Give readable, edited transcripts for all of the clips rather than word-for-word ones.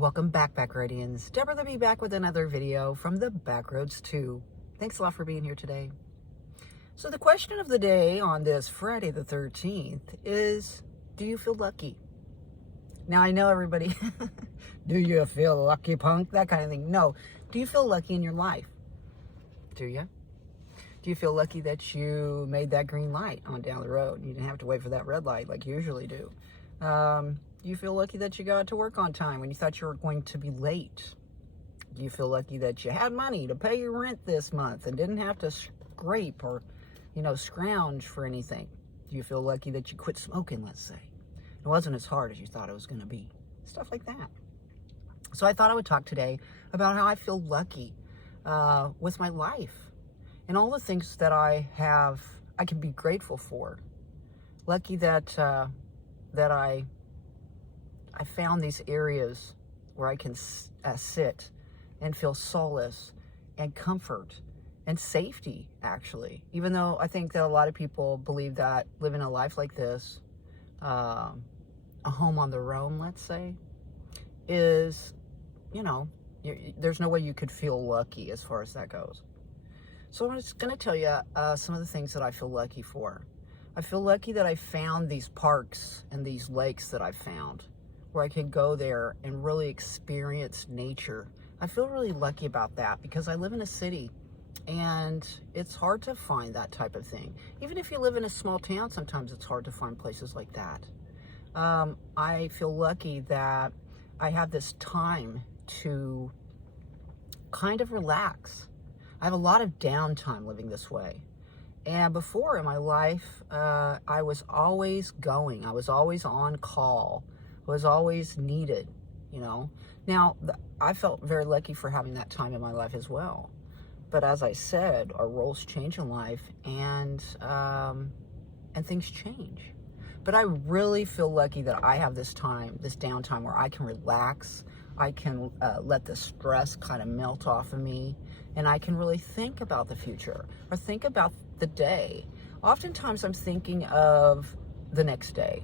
Welcome back, Backrodians. Deborah the Bee back with another video from the Backroads 2. Thanks a lot for being here today. So the question of the day on this Friday the 13th is, do you feel lucky? Now I know everybody, do you feel lucky, punk? That kind of thing. No. Do you feel lucky in your life? Do you? Do you feel lucky that you made that green light on down the road? You didn't have to wait for that red light like you usually do. Do you feel lucky that you got to work on time when you thought you were going to be late? Do you feel lucky that you had money to pay your rent this month and didn't have to scrape or, scrounge for anything? Do you feel lucky that you quit smoking, let's say? It wasn't as hard as you thought it was going to be. Stuff like that. So I thought I would talk today about how I feel lucky with my life and all the things that I can be grateful for. Lucky that I found these areas where I can sit and feel solace and comfort and safety, actually. Even though I think that a lot of people believe that living a life like this, a home on their own, let's say, is, there's no way you could feel lucky as far as that goes. So I'm just going to tell you some of the things that I feel lucky for. I feel lucky that I found these parks and these lakes that I found where I can go there and really experience nature. I feel really lucky about that because I live in a city and it's hard to find that type of thing. Even if you live in a small town, sometimes it's hard to find places like that. I feel lucky that I have this time to kind of relax. I have a lot of downtime living this way. And before in my life, I was always going. I was always on call. I was always needed, Now, I felt very lucky for having that time in my life as well. But as I said, our roles change in life and things change. But I really feel lucky that I have this time, this downtime where I can relax. I can let the stress kind of melt off of me. And I can really think about the future or think about the day. Oftentimes I'm thinking of the next day,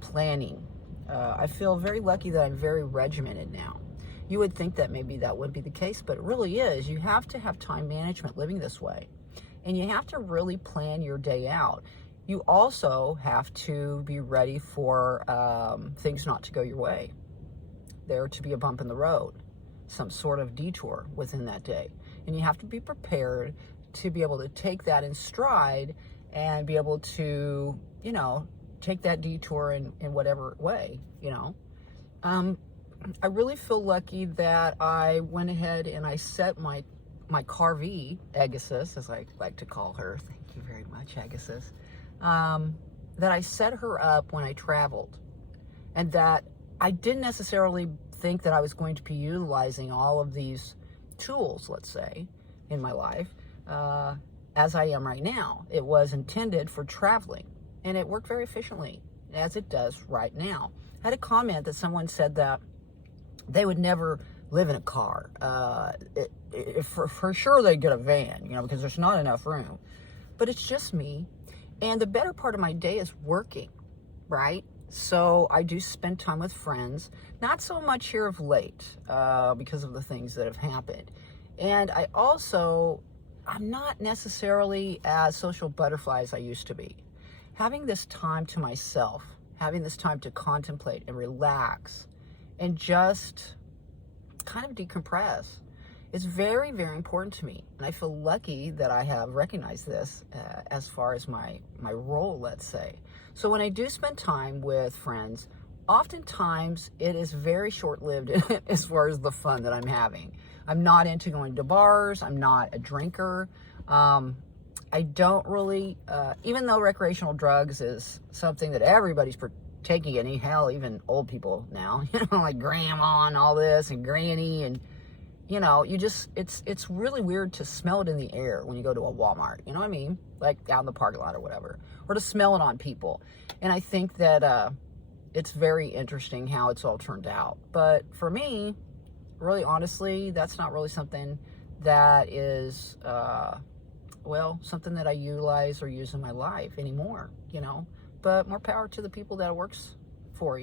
planning. I feel very lucky that I'm very regimented now. You would think that maybe that would be the case, but it really is. You have to have time management living this way. And you have to really plan your day out. You also have to be ready for things not to go your way. There to be a bump in the road, some sort of detour within that day. And you have to be prepared to be able to take that in stride and be able to, take that detour in whatever way, I really feel lucky that I went ahead and I set my Carvey, Agassiz, as I like to call her, thank you very much, Agassiz, that I set her up when I traveled, and that I didn't necessarily think that I was going to be utilizing all of these tools, let's say, in my life, as I am right now. It was intended for traveling, and it worked very efficiently, as it does right now. I had a comment that someone said that they would never live in a car. For sure they'd get a van, because there's not enough room. But it's just me, and the better part of my day is working, right? So I do spend time with friends, not so much here of late because of the things that have happened. And I'm not necessarily as social butterfly as I used to be. Having this time to myself, having this time to contemplate and relax and just kind of decompress is very, very important to me. And I feel lucky that I have recognized this as far as my role, let's say. So when I do spend time with friends, oftentimes it is very short-lived as far as the fun that I'm having. I'm not into going to bars. I'm not a drinker. I don't really, even though recreational drugs is something that everybody's taking in, hell, even old people now, like grandma and all this and granny and, it's really weird to smell it in the air when you go to a Walmart, you know what I mean? Like out in the parking lot or whatever, or to smell it on people. And I think that it's very interesting how it's all turned out. But for me, really honestly, that's not really something that is, something that I utilize or use in my life anymore, But more power to the people that it works for,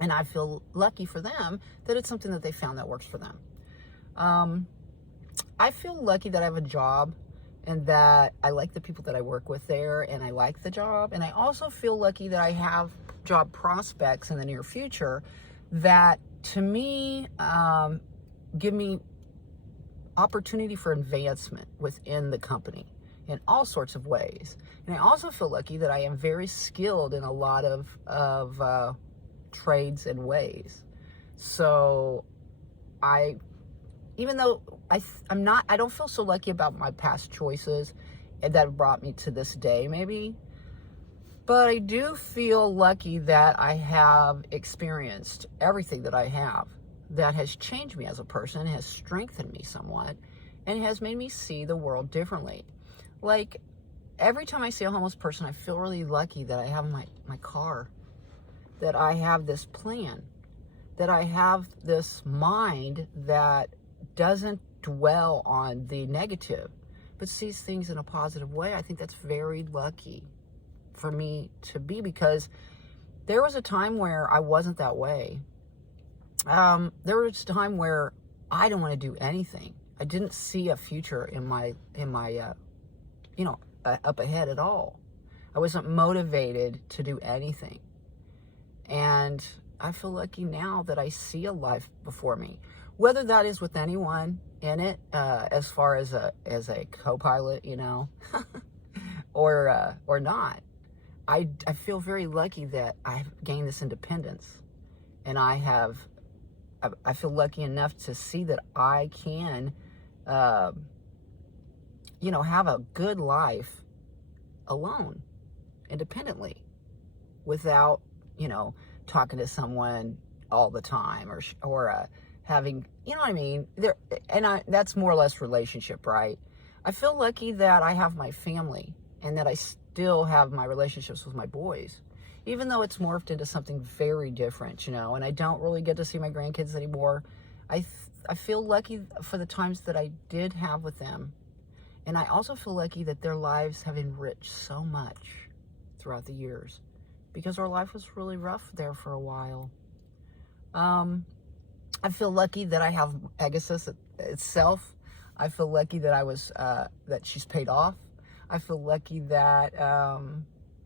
And I feel lucky for them that it's something that they found that works for them. I feel lucky that I have a job and that I like the people that I work with there and I like the job. And I also feel lucky that I have job prospects in the near future that, to me, give me opportunity for advancement within the company in all sorts of ways. And I also feel lucky that I am very skilled in a lot of trades and ways. So even though I don't feel so lucky about my past choices that brought me to this day, maybe, but I do feel lucky that I have experienced everything that I have that has changed me as a person, has strengthened me somewhat, and has made me see the world differently. Like, every time I see a homeless person, I feel really lucky that I have my car, that I have this plan, that I have this mind that doesn't dwell on the negative, but sees things in a positive way. I think that's very lucky for me to be, because there was a time where I wasn't that way. There was a time where I didn't want to do anything. I didn't see a future in my up ahead at all. I wasn't motivated to do anything. And I feel lucky now that I see a life before me, whether that is with anyone in it, as far as a co-pilot, or not. I feel very lucky that I've gained this independence, and I feel lucky enough to see that I can, have a good life alone, independently, without, talking to someone all the time or having, you know what I mean? That's more or less relationship, right? I feel lucky that I have my family and that I still have my relationships with my boys, even though it's morphed into something very different, and I don't really get to see my grandkids anymore. I feel lucky for the times that I did have with them. And I also feel lucky that their lives have enriched so much throughout the years, because our life was really rough there for a while. I feel lucky that I have Pegasus itself. I feel lucky that that she's paid off. I feel lucky that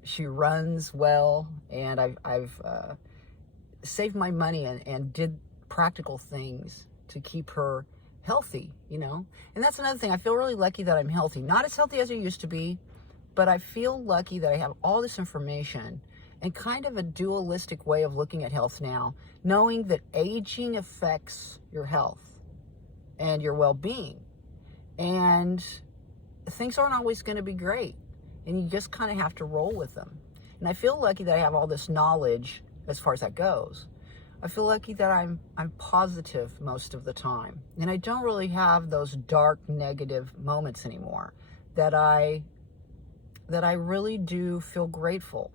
she runs well, and I've saved my money and did practical things to keep her healthy, And that's another thing. I feel really lucky that I'm healthy. Not as healthy as I used to be, but I feel lucky that I have all this information and kind of a dualistic way of looking at health now, knowing that aging affects your health and your well-being. And things aren't always going to be great, and you just kind of have to roll with them. And I feel lucky that I have all this knowledge as far as that goes. I feel lucky that I'm positive most of the time, and I don't really have those dark, negative moments anymore. That I really do feel grateful.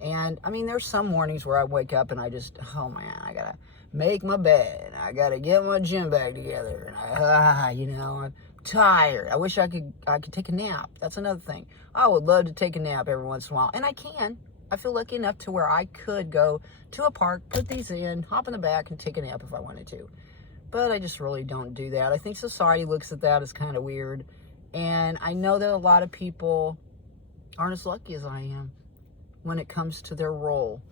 And I mean, there's some mornings where I wake up and I just, oh man, I gotta make my bed, I gotta get my gym bag together, and I'm tired. I wish I could take a nap. That's another thing. I would love to take a nap every once in a while, and I can. I feel lucky enough to where I could go to a park, put these in, hop in the back, and take a nap if I wanted to. But I just really don't do that. I think society looks at that as kind of weird. And I know that a lot of people aren't as lucky as I am when it comes to their role,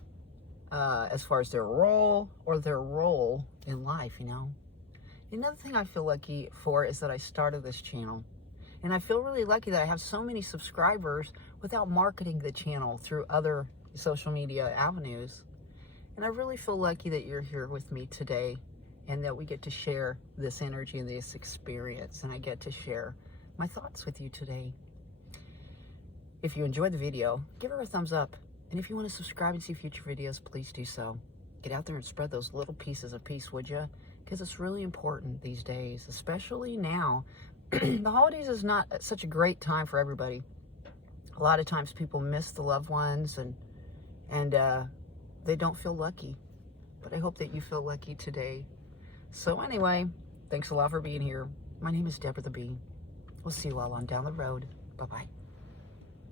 as far as their role in life, Another thing I feel lucky for is that I started this channel. And I feel really lucky that I have so many subscribers without marketing the channel through other social media avenues. And I really feel lucky that you're here with me today, and that we get to share this energy and this experience, and I get to share my thoughts with you today. If you enjoyed the video, give her a thumbs up. And if you want to subscribe and see future videos, please do so. Get out there and spread those little pieces of peace, would you? Because it's really important these days, especially now. The holidays is not such a great time for everybody. A lot of times people miss the loved ones, and they don't feel lucky. But I hope that you feel lucky today. So anyway, thanks a lot for being here. My name is Deborah the Bee. We'll see you all on down the road. Bye-bye.